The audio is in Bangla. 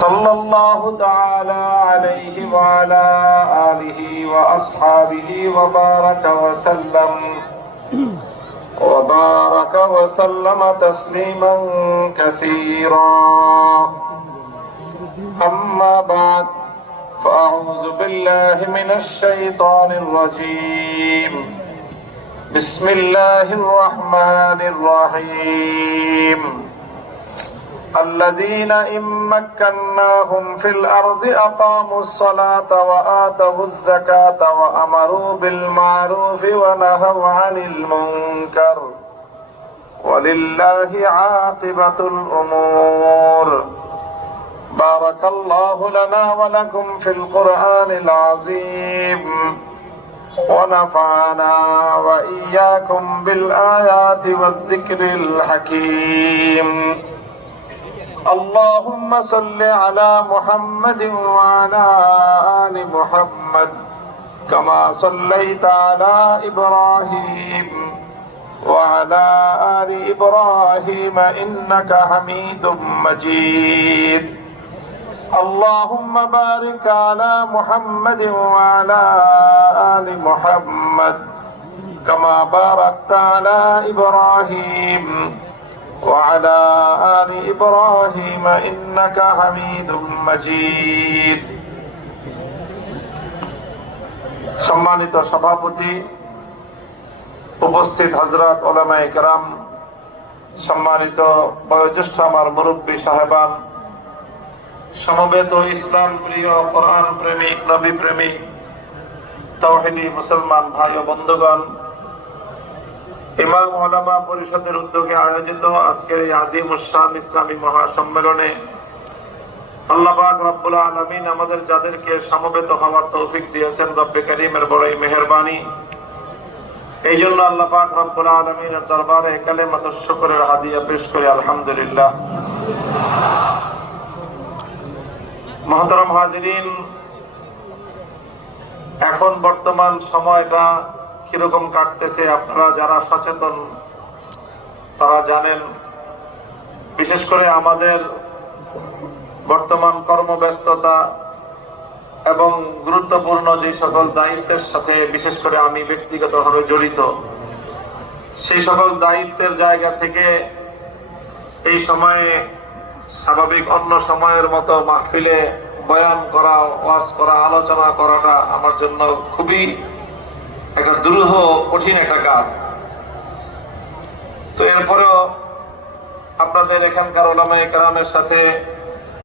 صلى الله تعالى عليه وعلى آله وأصحابه وبارك وسلم تسليما كثيرا. أما بعد، فأعوذ بالله من الشيطان الرجيم. بسم الله الرحمن الرحيم. الذين إن مكناهم في الأرض أقاموا الصلاة وآتوا الزكاة وأمروا بالمعروف ونهوا عن المنكر ولله عاقبة الأمور. بارك الله لنا ولكم في القرآن العظيم ونفعنا وإياكم بالآيات والذكر الحكيم. اللهم صل على محمد وعلى آل محمد كما صليت على إبراهيم وعلى آل إبراهيم إنك حميد مجيد. اللهم بارك على محمد وعلى آل محمد كما باركت على إبراهيم وعلى آل إبراهيم إنك حميد مجيد. সম্মানিত সভাপতি, উপস্থিত হযরত উলামায়ে কেরাম, সম্মানিত বয়োজ্যেষ্ঠ আমার মুরব্বী সাহেবান, সমবেত ইসলাম প্রিয়, কোরআন প্রেমিক, নবী প্রেমিক, তাওহীদি মুসলমান ভাই ও বন্ধুগণ, ইমাম উলামা পরিষদের উদ্যোগে আয়োজিত আজকের এই আজিমুস শান ইসলামী মহাসম্মেলনে আল্লাহ পাক রব্বুল আলামিন আমাদের যাদেরকে সমবেত হওয়ার তৌফিক দিয়েছেন, রব্বে কারীমের বড়ই মেহেরবানি। এই জন্য আল্লাহ পাক রব্বুল আলামিনের দরবারে কালেমাতুশ শুকরের হাদিয়া পেশ করি আলহামদুলিল্লাহ। মুহতারাম হাজিরিন, এখন বর্তমান সময়টা কিরকম কাটতেছে আপনারা যারা সচেতন তারা জানেন। বিশেষ করে আমাদের বর্তমান কর্মব্যস্ততা এবং গুরুত্বপূর্ণ যে সকল দায়িত্বের সাথে বিশেষ করে আমি ব্যক্তিগতভাবে জড়িত, সেই সকল দায়িত্বের জায়গা থেকে এই সময়ে স্বাভাবিক অন্য সময়ের মতো মাহফিলে বয়ান করা, ওয়াজ করা, আলোচনা করাটা আমার জন্য খুবই একটা দুরূহ কঠিন একটা কাজ। তো এরপরেও আপনাদের এখানকার উলামায়ে কেরামের সাথে